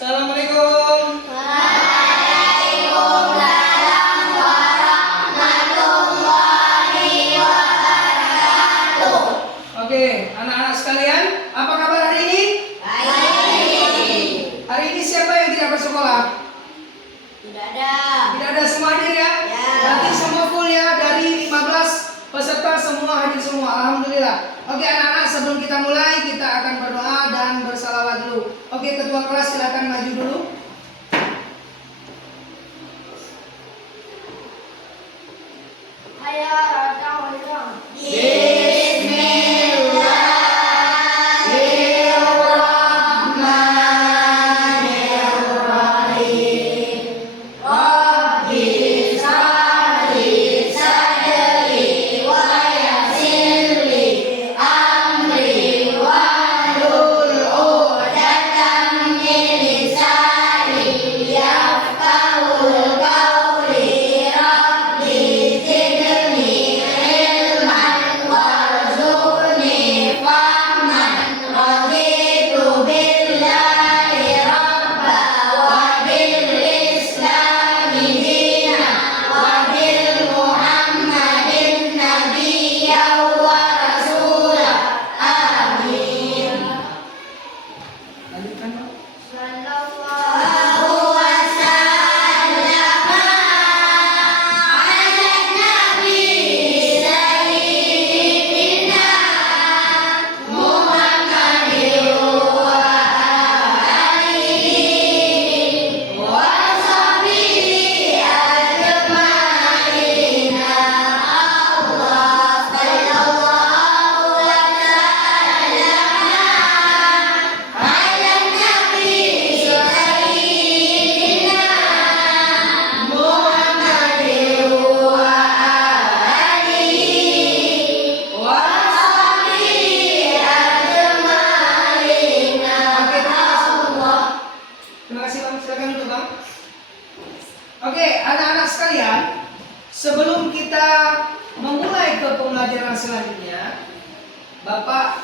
Assalamualaikum. Waalaikumsalam warahmatullahi wabarakatuh. Oke, anak-anak sekalian, apa kabar hari ini? Baik. Hari ini siapa yang tidak bersekolah? Tidak ada. Tidak ada semua hadir ya? Ya. Berarti semua full ya, dari 15 peserta semua hadir semua. Alhamdulillah. Oke anak-anak, sebelum kita mulai kita akan berdoa dan bersalawat dulu. Oke, ketua kelas silakan maju dulu. Sebelum kita memulai ke pembelajaran selanjutnya, Bapak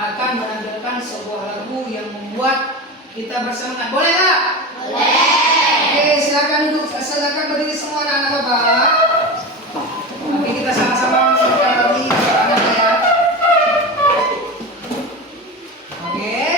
akan menampilkan sebuah lagu yang membuat kita bersemangat. Boleh nggak? Boleh. Oke, silakan duduk, silakan berdiri semua anak-anak Bapak. Oke, kita sama-sama menyanyikan lagi anak-anak ya. Oke.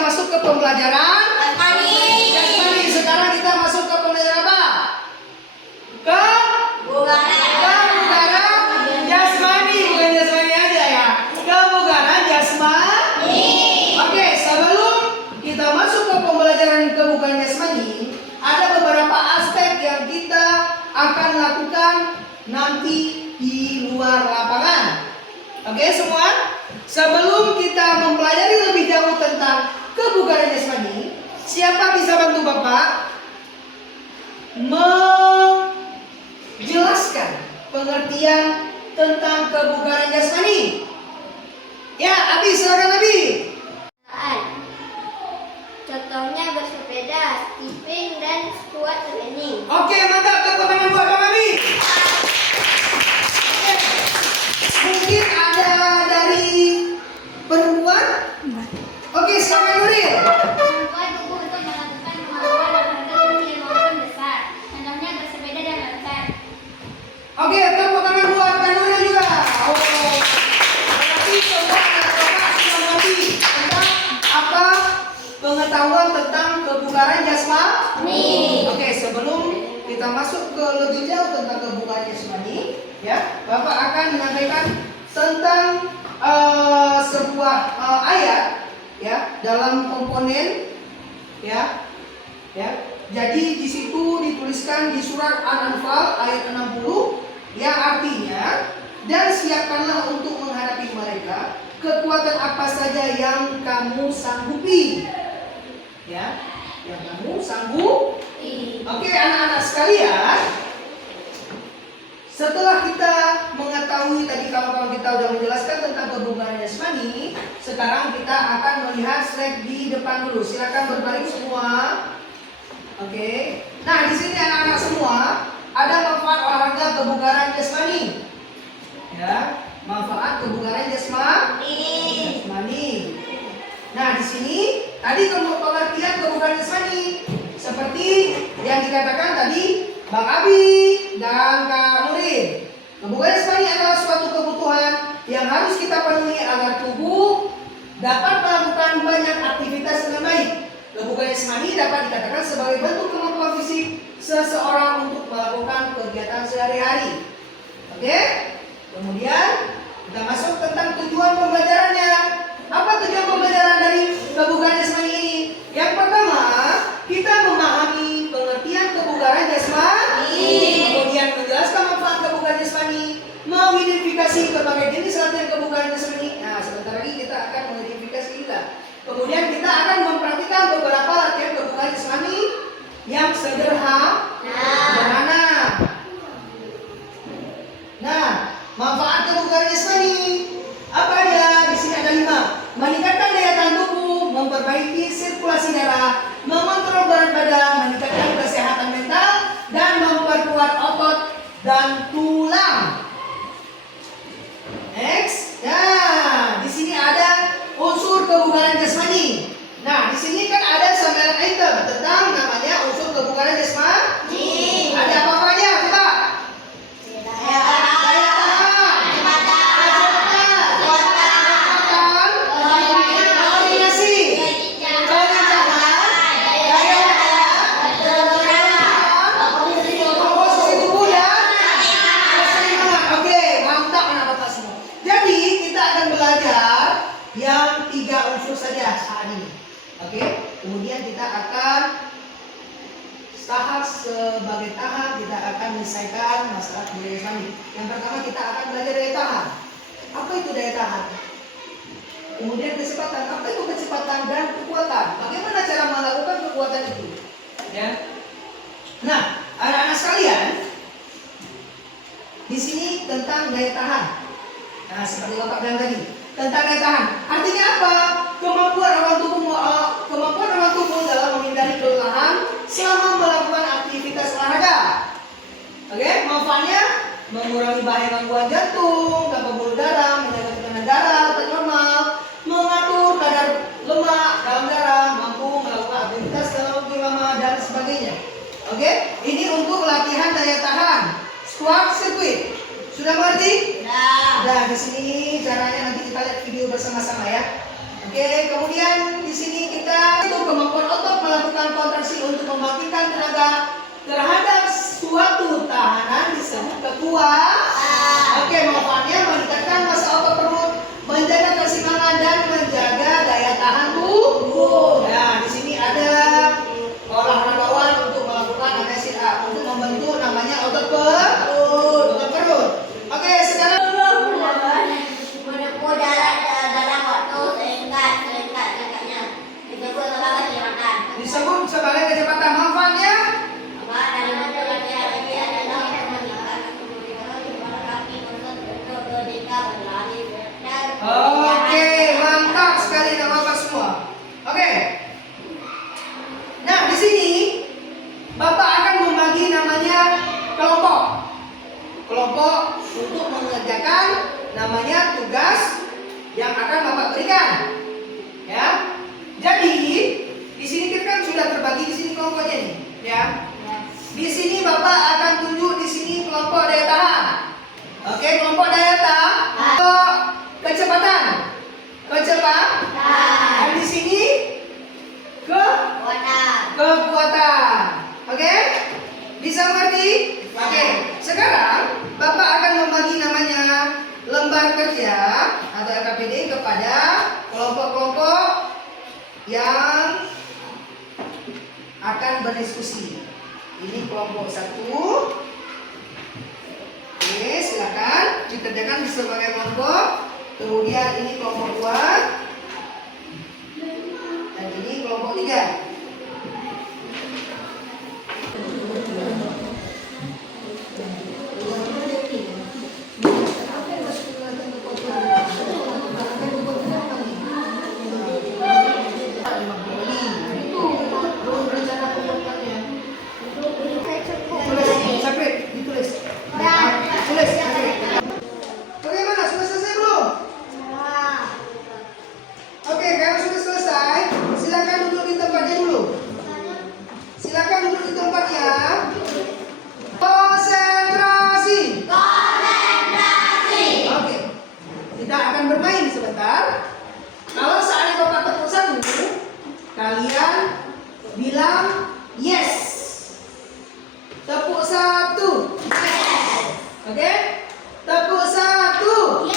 Masuk ke pembelajaran jasmani. Sekarang kita masuk ke pembelajaran apa? Kebugaran jasmani, bukan jasmani aja ya. Kebugaran jasmani. Oke, sebelum kita masuk ke pembelajaran kebugaran jasmani, ada beberapa aspek yang kita akan lakukan nanti di luar lapangan. Oke semua? Sebelum kita mempelajari lebih jauh tentang kebugaran jasmani, siapa bisa bantu Bapak menjelaskan pengertian tentang kebugaran jasmani? Ya, Abi, silakan Abi. Contohnya bersepeda. sepeda, skipping, dan squat training. Oke, mantap. Tepuk tangan buat Bang Abi. Oke. Mungkin ada dari perempuan? Oke, silakan Nuril. Membuat tubuh untuk melakukan kemampuan olahraga kecil maupun besar. Contohnya bersepeda dan lompat. Oke, tepuk tangan buat Kak Nuril juga. Oh, berarti semua anak-anak sudah mengerti tentang apa pengetahuan tentang kebugaran jasmani. Oke, sebelum kita masuk ke lebih jauh tentang kebugaran jasmani, ya, Bapak akan menyampaikan tentang sebuah ayat, ya, dalam komponen, ya. Jadi di situ dituliskan di surat Al-Anfal ayat 60 yang artinya, dan siapkanlah untuk menghadapi mereka kekuatan apa saja yang kamu sanggupi, ya, yang kamu sanggupi. Oke, anak-anak sekalian, setelah kita mengetahui tadi kawan-kawan kita sudah menjelaskan tentang kebugaran jasmani, sekarang kita akan melihat slide di depan dulu. Silakan berbalik semua. Oke. Nah, di sini anak-anak semua ada manfaat olahraga kebugaran jasmani. Ya, manfaat kebugaran jasmani. Nah, di sini tadi pengertian kebugaran jasmani seperti yang dikatakan tadi Bang Abi dan Kak Nuril. Kebugaran jasmani adalah suatu kebutuhan yang harus kita penuhi agar tubuh dapat melakukan banyak aktivitas dengan baik. Kebugaran jasmani dapat dikatakan sebagai bentuk kemampuan fisik seseorang untuk melakukan kegiatan sehari-hari. Oke? Kemudian kita masuk tentang tujuan pembelajarannya. Apa tujuan pembelajaran dari kebugaran jasmani ini? Yang pertama, kita memahami pengertian kebugaran jasmani. Kemudian menjelaskan manfaat kebugaran jasmani, mengidentifikasi berbagai jenis latihan kebugaran jasmani. Nah, sebentar lagi kita akan mengidentifikasi juga. Kemudian kita akan mempraktikkan beberapa latihan kebugaran jasmani yang sederhana. Nah, manfaat kebugaran jasmani apa dia? Di sini ada 5. Meningkatkan daya tahan tubuh, memperbaiki sirkulasi darah, mengontrol berat badan, meningkatkan kesehatan mental, dan memperkuat otot dan tulang. Next. Nah, di sini ada unsur kebugaran jasmani. Nah, di sini kan ada 9 item tentang namanya unsur kebugaran jasmani. Ada apa aja? Coba. Daya tahan, koordinasi, kelincahan, daya komposisi tubuh dan keseimbangan. Oke, mantap anak bapak semua. Jadi kita akan belajar yang 3 unsur saja saat ini. Oke, kemudian kita akan tahap sebagai tahap kita akan menyelesaikan masalah kebugaran jasmani. Yang pertama kita akan belajar daya tahan. Apa itu daya tahan? Kemudian kecepatan. Apa itu kecepatan dan kekuatan? Bagaimana cara melakukan kekuatan itu? Ya. Nah, anak-anak sekalian, di sini tentang daya tahan. Nah, seperti Bapak bilang tadi, tentang daya tahan. Artinya apa? Kemampuan orang tubuh dalam menghindari kelelahan selama melakukan aktivitas olahraga. Oke, manfaatnya mengurangi bahaya gangguan jantung, dan pembuluh darah, menjaga tekanan darah tetap normal, mengatur kadar lemak dalam darah, mampu melakukan aktivitas dalam waktu lama dan sebagainya. Oke, ini untuk latihan daya tahan squat circuit. Sudah mengerti? Nah, di sini caranya nanti kita lihat video bersama-sama ya. Oke, kemudian di sini kita itu kemampuan otot melakukan kontraksi untuk membangkitkan tenaga terhadap suatu tahanan disebut kekuatan. Oke, manfaatnya meningkatkan massa otot perut, menjaga keseimbangan dan menjaga daya tahan tubuh. Nah, di sini ada olahragawan untuk melakukan namanya sit up untuk membentuk namanya otot perut. Oke, sekarang Menempuh dalam waktu singkatnya disebut sebagai kecepatan. Manfaatnya dari latihan ini adalah untuk meningkatkan kaki untuk berdeka berlari dan Oke, mantap sekali nama Bapak semua. Oke. Nah, di kelompok untuk mengerjakan namanya tugas yang akan Bapak berikan. Ya. Jadi di sini kita kan sudah terbagi di sini kelompoknya nih, ya. Di sini Bapak akan tunjuk di sini kelompok daya tahan. Oke, kelompok daya tahan. Kecepatan. Dan di sini kekuatan. Oke? Bisa mengerti? Oke. Sekarang Bapak akan membagi namanya lembar kerja atau LKPD kepada kelompok-kelompok yang akan berdiskusi. Ini kelompok 1. Oke, silakan dikerjakan sebagai kelompok. Kemudian ini kelompok 2. Dan ini kelompok 3. Bagaimana? Sudah selesai belum? Oke, kalau sudah selesai, silakan duduk di tempatnya dulu. Silakan duduk di tempatnya. Konsentrasi. Oke, kita akan bermain sebentar. Kalau seandainya Bapak tepuk 1, kalian bilang yes. Tepuk 1. Oke? Tepuk 1.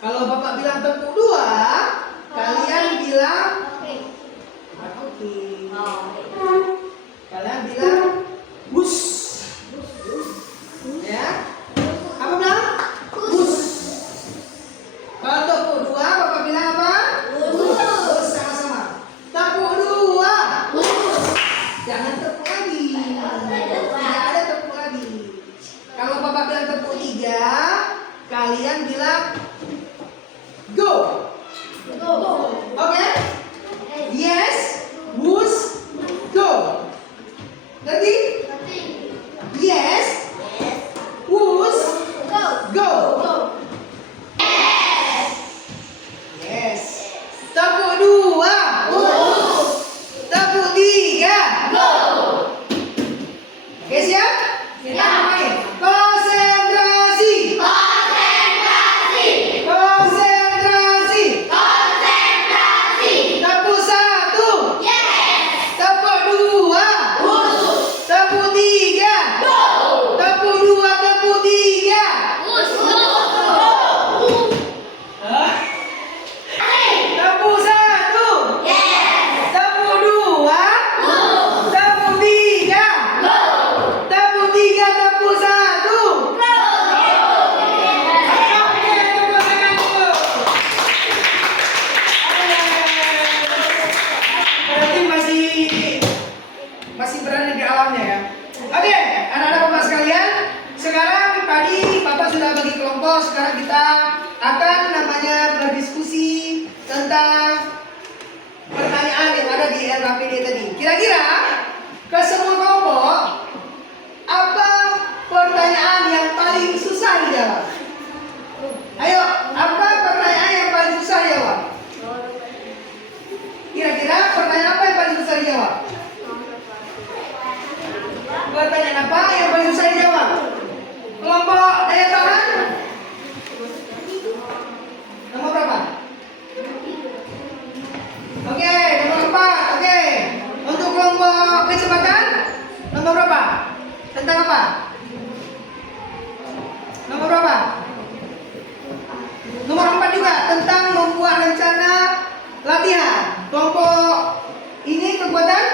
Kalau Bapak bilang tepuk 2, kalian bilang oke. Kalian bilang bus. Ya. Apa bilang? Bus. Kalau tepuk 2, Bapak bilang apa? Bus. Sama-sama. Tepuk 2. Jangan tepuk lagi. Tidak ada tepuk lagi. Kalau Bapak bilang tepuk 3, kalian bilang go. Oke? Yes, bus, go. Ngerti? Yes, bus, go. Yes. Tepuk 2. Tepuk 3. Oke, siap? Kita main. Konsentrasi. Tepuk 1. Tepuk 2. Tepuk 3. Tepuk 2, tepuk 3. Tepuk 1. Tepuk 2. Tepuk 3. Tepuk 3, tepuk 1. Oke, tepuk tangan dulu. Berarti masih berada di alamnya ya. Oke, anak-anak Bapak sekalian, sekarang tadi Bapak sudah bagi kelompok, sekarang kita akan namanya berdiskusi tentang pertanyaan yang ada di LKPD tadi. Kira-kira ke semua kelompok, apa pertanyaan yang paling susah dijawab? Ayo, apa pertanyaan yang paling susah dijawab? Kira-kira pertanyaan apa yang paling susah dijawab? Pertanyaan apa yang paling susah dijawab? Kelompok daya tahan? Nomor berapa? Oke, nomor 4. Oke. Untuk kelompok kecepatan? Nomor berapa? Tentang apa? Nomor berapa? Nomor 4 juga, tentang membuat rencana latihan. Kelompok ini kekuatan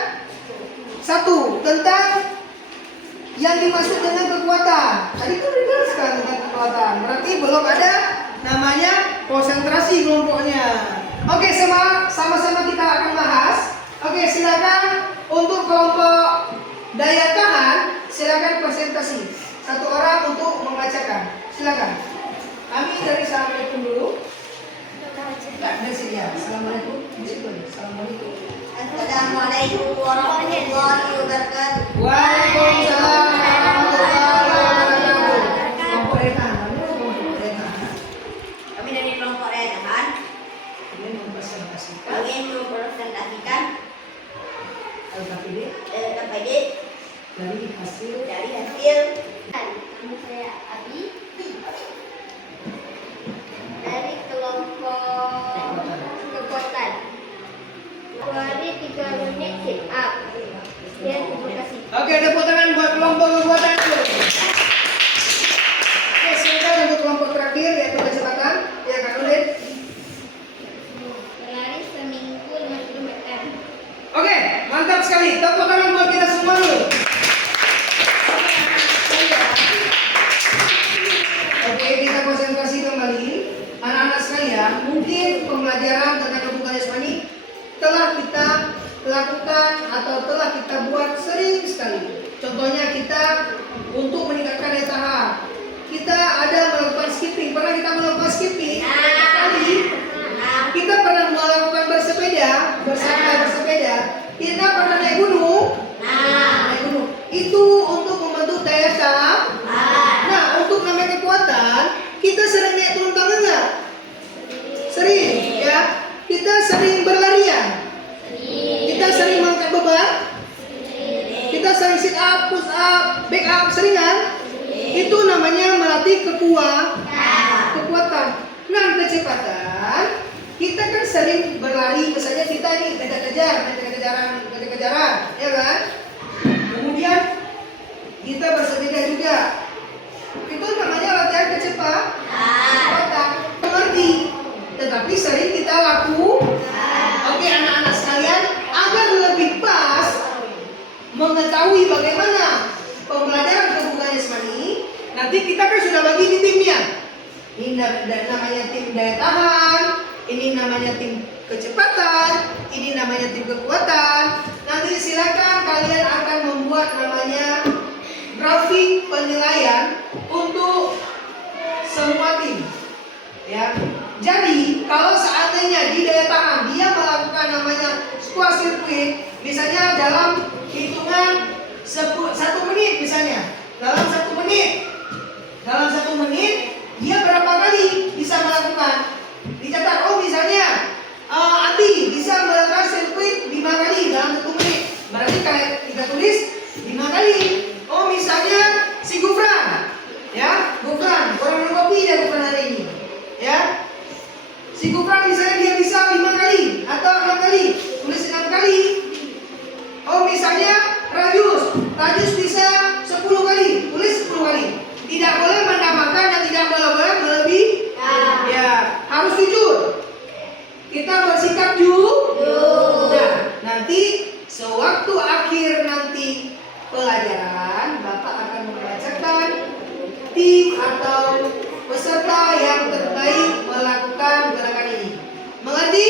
1, tentang yang dimaksud dengan kekuatan. Tadi kan dijelaskan tentang kekuatan. Berarti belum ada namanya konsentrasi kelompoknya. Oke, sama-sama kita akan bahas. Oke, silakan untuk kelompok daya tahan, silakan presentasi. 1 orang untuk membacakan. Silakan. Kami dari Assalamualaikum dulu. Dari sini ya. Assalamualaikum. Di situ ya. Assalamualaikum. Assalamualaikum warahmatullahi wabarakatuh. Waalaikumsalam warahmatullahi wabarakatuh. Dari hasil. Nama saya Abi. Dari kelompok kekuatan. 2 hari 3 menit sit up. Sekian, terima kasih. Oke, tepuk tangan buat kelompok kekuatan itu. Oke, silakan untuk kelompok terakhir yaitu kecepatan. Ya, Kak Nudin. Berlari seminggu 5 kilometer. Oke, mantap sekali. Tepuk tangan buat kita semua dulu. Oke, kita konsentrasi kembali. Anak-anak sekalian, mungkin pembelajaran tentang kebukaan jasmani telah kita lakukan atau telah kita buat sering sekali. Contohnya kita untuk meningkatkan daya tahan, kita ada melakukan skipping. Pernah kita melakukan skipping? Kali kita pernah melakukan bersepeda. Kita pernah naik gunung. Naik gunung. Itu untuk membentuk daya tahan. Nah, untuk nambah kekuatan, kita sering naik turun tangga nggak? Sering, ya. Kita sering berlarian. Kita sering mengangkat beban. Kita sering sit up, push up, back up, sering kan? Itu namanya melatih kekuatan. Nah, kecepatan, kita kan sering berlari, misalnya kita ini kejar-kejaran, ya kan? Kemudian kita bersepeda juga. Itu namanya latihan kecepatan. Mengerti? Tetapi sering kita lakukan. Oke, anak-anak sekalian, agar lebih pas mengetahui bagaimana pembelajaran kebukaan jasmani, nanti kita kan sudah bagi di timnya. Ini namanya tim daya tahan, ini namanya tim kecepatan, ini namanya tim kekuatan. Nanti silakan kalian akan membuat namanya grafik penilaian untuk semua tim. Ya. Jadi, kalau seandainya di daya tahan dia melakukan namanya squat circuit, misalnya dalam hitungan 1 menit misalnya. Dalam 1 menit dia berapa kali bisa melakukan? Dicatat, oh misalnya Ati bisa melakukan sirkuit 5 kali dalam 1 menit. Berarti kita tulis 5 kali. Oh misalnya si Gufran, ya Gufran, kurang minum kopi dia Gufran hari ini, ya. Si Gufran misalnya dia bisa 5 kali atau 6 kali, tulis 6 kali. Oh misalnya Rajus bisa 10 kali, tulis 10 kali. Tidak boleh menambahkan dan tidak boleh melebihi. Ya, harus jujur. Kita bersikap jujur. Nah, nanti sewaktu akhir nanti pelajaran, Bapak akan membacakan tim atau peserta yang terbaik melakukan gerakan ini. Mengerti?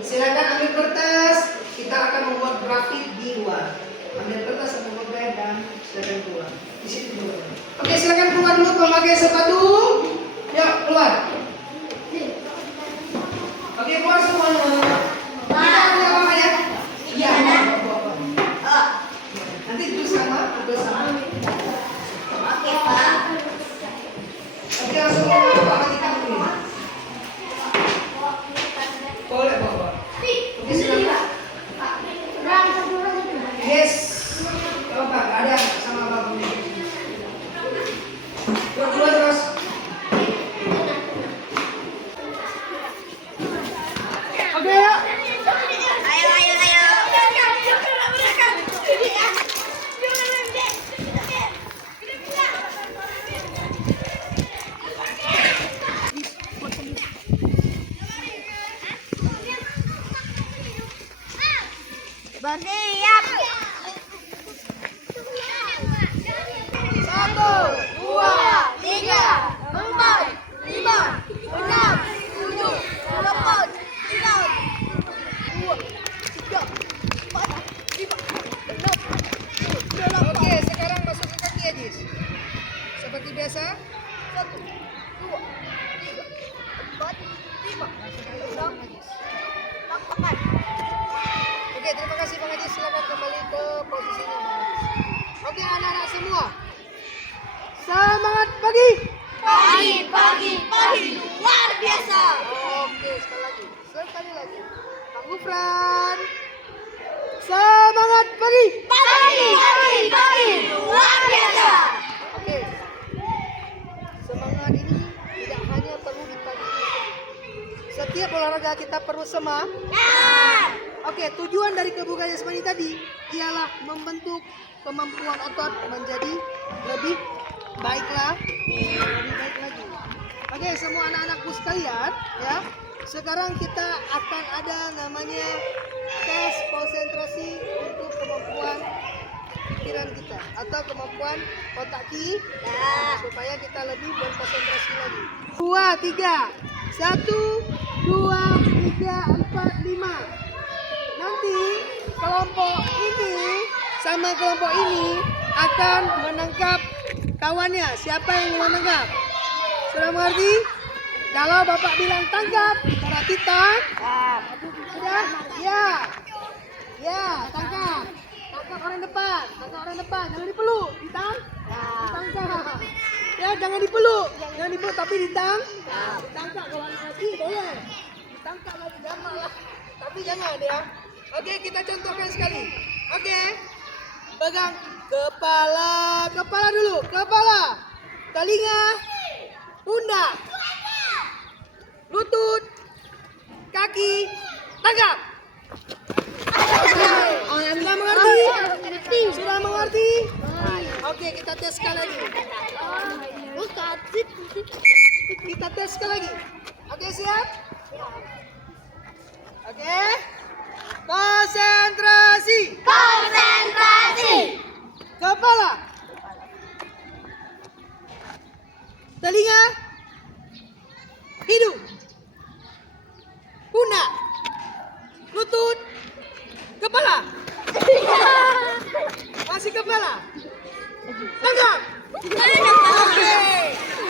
Silakan ambil kertas. Kita akan membuat grafik di luar. Ambil kertas atau pulpen dan silakan keluar. Di situ dulu. Oke, silakan keluar dulu memakai sepatu. Yuk, keluar. Oke, keluar semua. Kita ambil apa ya? Iya. Nanti tulis sama. Oke, Pak. Oke, langsung ke Pak Haji Kamil. Boleh, Bapak. Oke, silakan. Yes. Bapak, ada sama Bapak. Keluar terus. Oke, ya. Ayo. Bersiap. 1, 2, 3, 4, 5, 6, 7, 8, 9, 2, 3, 4, 5, 6, 7, Oke, sekarang masuk ke kaki ya, Jis. Seperti biasa. 1, 2, 3, 4, 5, 6, 8. Oke, terima kasih Bang Haji. Silakan kembali ke posisinya Bang Haji. Oke, anak-anak semua. Semangat pagi. Pagi luar biasa. Oke, sekali lagi. Bang Gufran. Semangat pagi. luar biasa. Oke. Semangat ini tidak hanya perlu di pagi ini. Setiap olahraga kita perlu semangat. Oke, tujuan dari kebugaran jasmani tadi ialah membentuk kemampuan otot menjadi lebih baiklah, lebih baik lagi. Oke, semua anak-anakku sekalian, ya. Sekarang kita akan ada namanya tes konsentrasi untuk kemampuan pikiran kita atau kemampuan otak kita supaya kita lebih berkonsentrasi lagi. 2, 3, 1, 2, 3, 4, 5. Nanti kelompok ini sama kelompok ini akan menangkap kawannya. Siapa yang menangkap? Sudah mengerti? Kalau Bapak bilang tangkap, berarti tangkap. Sudah? Ya. Ya, tangkap. Tangkap orang depan. Tangkap orang depan. Jangan dipeluk. Ditangkap. Ya, jangan dipeluk. Jangan dipeluk tapi ditangkap. Ditangkap kalau anak lagi boleh. Ditangkap lagi jangan lah. Tapi jangan ya. Oke, kita contohkan sekali. Oke. Pegang kepala. Kepala dulu. Kepala. Telinga. Pundak. Lutut. Kaki. Tangkap. Sudah mengerti? Sudah mengerti? Oke, kita tes sekali lagi. Kita tes sekali lagi. Oke, siap? Oke. Konsentrasi. Kepala. Telinga. Hidung. Pundak. Lutut. Kepala. Masih kepala. Tangkap. Oke.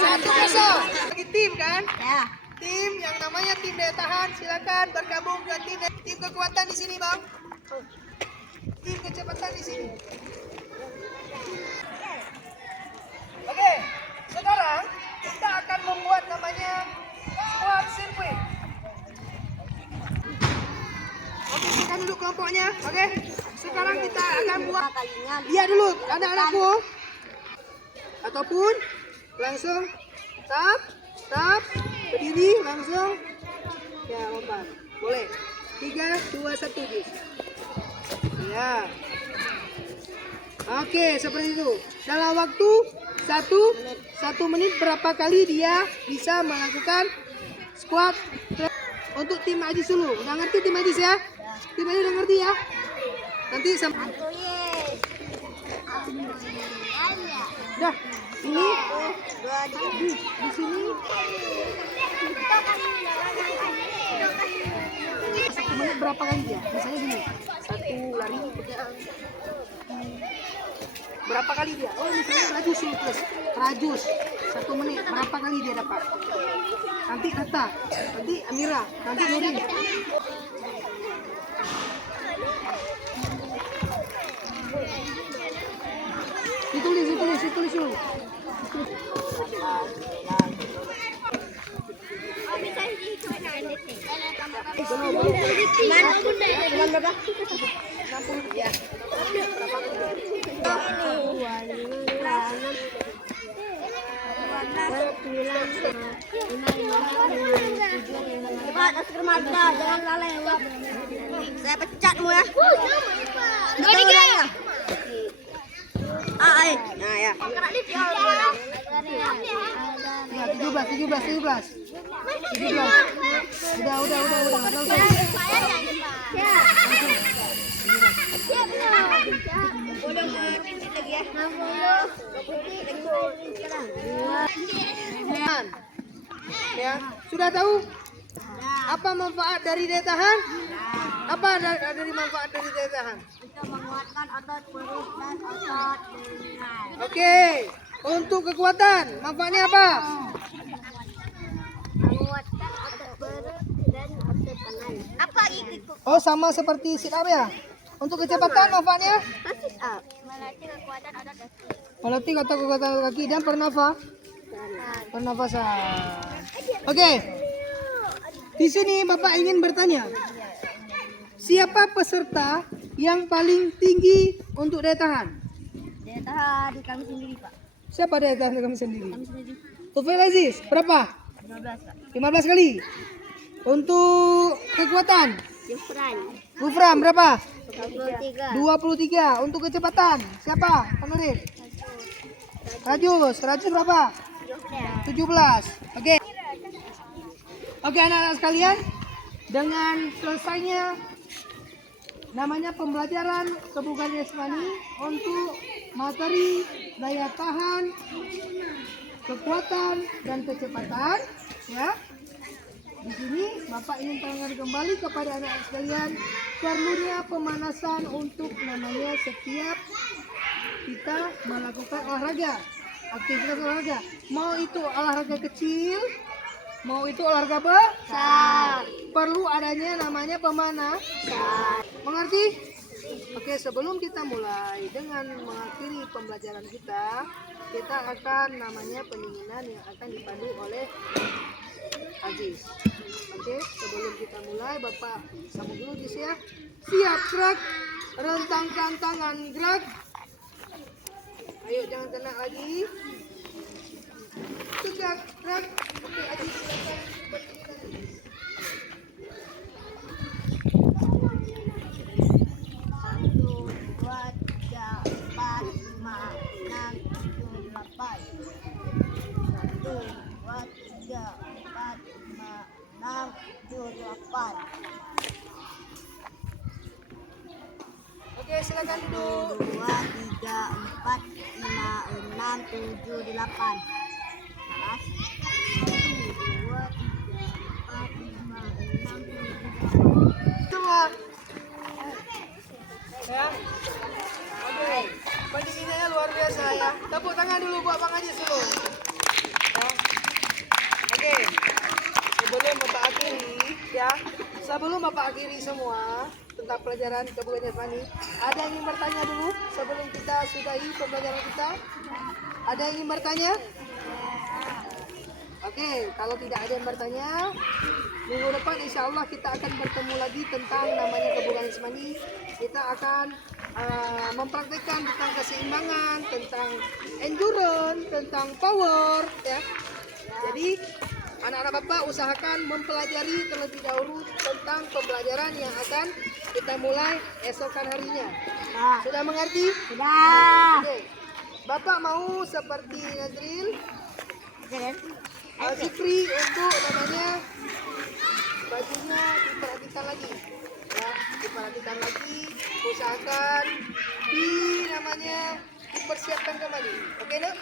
1-0. Lagi tim kan? Ya. Tim yang namanya tim daya tahan, silakan bergabung ke tim kekuatan di sini, Bang. Tim kecepatan di sini. Oke, sekarang kita akan membuat namanya squat circuit. Oke, silakan duduk kelompoknya. Oke, sekarang kita akan buat. Lihat dulu, anak-anakku. Ataupun langsung tap, berdiri langsung. Ya, lompat. Boleh. 3, 2, 1, bis. Ya. Oke, seperti itu. Dalam waktu 1 menit berapa kali dia bisa melakukan squat untuk tim Ajis dulu. Udah ngerti tim Ajis ya? Tim Ajis udah ngerti ya? Nanti sampai. Dah, ini di sini 1 menit berapa kali dia? Misalnya gini, 1 lari pegang. Berapa kali dia? Oh, misalnya rajus ini plus. Rajus 1 menit berapa kali dia dapat? Nanti Nata, nanti Amira, nanti Nurin. Ditulis dulu. Cepat, asker Mazda, jangan lalai. Saya pecatmu ya. Tahu ya? Nah ya. Ya, 17. Udah. Nggak usah. Ya, sudah tahu apa manfaat dari daya tahan? Apa dari manfaat dari daya tahan? Bisa menguatkan otot perut dan otot lengan. Oke, untuk kekuatan manfaatnya apa? Menguatkan otot perut dan otot lengan. Apa itu? Oh, sama seperti sit up ya. Untuk kecepatan manfaatnya? Sit up. Melatih kekuatan otot kaki. Melatih kekuatan kaki dan pernafasan. Oke. Di sini Bapak ingin bertanya. Siapa peserta yang paling tinggi untuk daya tahan? Daya tahan kami sendiri, Pak. Siapa daya tahan kami sendiri? Kami sendiri. Tufail Aziz, berapa? 15, Pak. 15 kali. Untuk kekuatan? Jufran. Gufram berapa? 23. 23. Untuk kecepatan? Siapa? Penulis. Rajus berapa? 17. Oke. Oke anak-anak sekalian, dengan selesainya namanya pembelajaran kebugaran jasmani untuk materi daya tahan, kekuatan dan kecepatan, ya. Di sini Bapak ingin tanyakan kembali kepada anak-anak sekalian perlunya pemanasan untuk namanya setiap kita melakukan olahraga, aktivitas olahraga. Mau itu olahraga kecil, mau itu olahraga besar, perlu adanya namanya pemanasan. Mengerti? Oke, sebelum kita mulai dengan mengakhiri pembelajaran kita akan namanya pendinginan yang akan dipandu oleh Aziz. Oke, sebelum kita mulai, Bapak sambung dulu Aziz ya. Siap, gerak. Rentangkan tangan, gerak. Ayo, jangan tenang lagi. Tegak, gerak. Oke, Aziz silakan berdiri. 1, 2, 3, 4, 5, 6, 7, 8. 1, 2, 3, 4, 5, 6, 7, 8. Oke, silakan duduk. 2, 3, 4, 5, 6, 7, 8. Salah. 1, 2, 3, 4, 5, 6, 7, 8. Semua. Ya. Oke. Pendinginannya luar biasa ya. Tepuk tangan dulu buat Bang Aziz dulu. Ya. Oke. Sebelum Bapak akhiri ya. Sebelum Bapak akhiri semua tentang pelajaran kebugaran jasmani, ada yang ingin bertanya dulu sebelum kita sudahi pembelajaran kita? Ada yang ingin bertanya? Oke, kalau tidak ada yang bertanya, minggu depan insya Allah kita akan bertemu lagi tentang namanya kebugaran jasmani. Kita akan mempraktekkan tentang keseimbangan, tentang endurance, tentang power, ya. Jadi anak-anak Bapak usahakan mempelajari terlebih dahulu tentang pembelajaran yang akan kita mulai esokan harinya. Sudah mengerti? Sudah. Oke. Bapak mau seperti Nazril, Zikri untuk namanya bajunya diperhatikan lagi, ya, diperhatikan lagi, usahakan namanya dipersiapkan kembali, oke nak?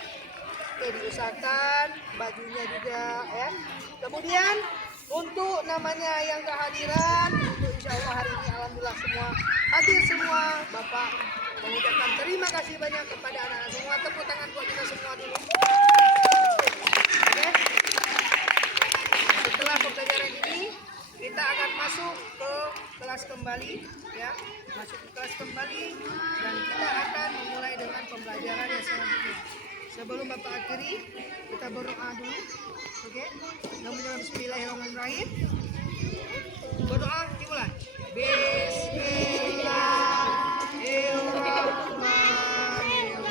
Oke, diusahakan bajunya juga, ya. Kemudian untuk namanya yang kehadiran, untuk insya Allah hari ini alhamdulillah semua hadir semua, Bapak mengucapkan terima kasih banyak kepada anak-anak semua. Tepuk tangan buat kita semua dulu. Oke. Setelah pembelajaran ini kita akan masuk ke kelas kembali, ya, masuk ke kelas kembali dan kita akan memulai dengan pembelajaran yang selanjutnya. Sebelum Bapak akhiri, kita berdoa dulu, oke? Namanya Bismillahirrahmanirrahim. Berdoa dimulai. Bismillahirrahmanirrahim.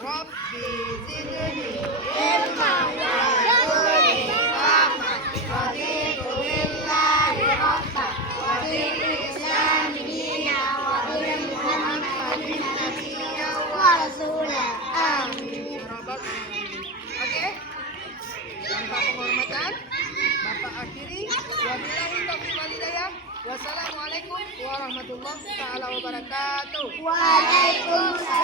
Rabbi zidni ilma warzuqni rahmah wa raditu billahi rabban wa bil islami dinan wa bi Muhammadin nabiyyan wa rasulan. Amin. Oke. Tanpa penghormatan, Bapak akhiri. Wabillahi taufiq wal hidayah. Wassalamualaikum warahmatullahi taala wabarakatuh. Waalaikumsalam.